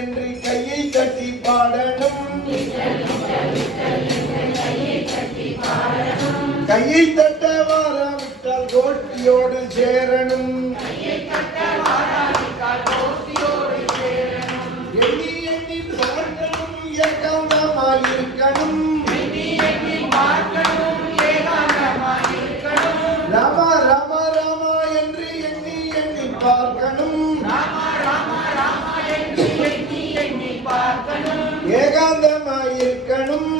என்று கையை தட்டி பாடணும். கையை தட்ட வாராவிட்டால் கோஷ்டியோடு சேரணும். எண்ணி எண்ணி பார்க்கணும், ஏகாந்தமாயிருக்கணும். ராம ராம ராமா என்று எண்ணி எண்ணி பார்க்கணும். ஏகாந்தமாயிருக்கணும்.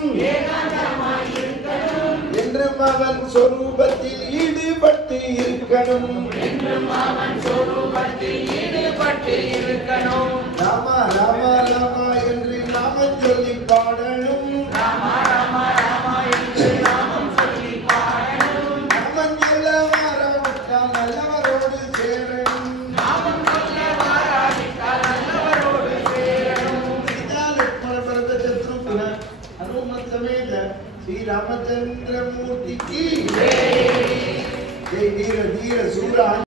என்றும் அவன் சொரூபத்தில் ஈடுபட்டு இருக்கணும். ராம ராம ராமா என்று நாமம் சொல்லி பாடணும். நாமம் சொல்ல வாராவிட்டால் நல்லவரோடு சேரணும். हनुमत समेत श्री रामचंद्र मूर्ति की जय। धीर धीर सूरा।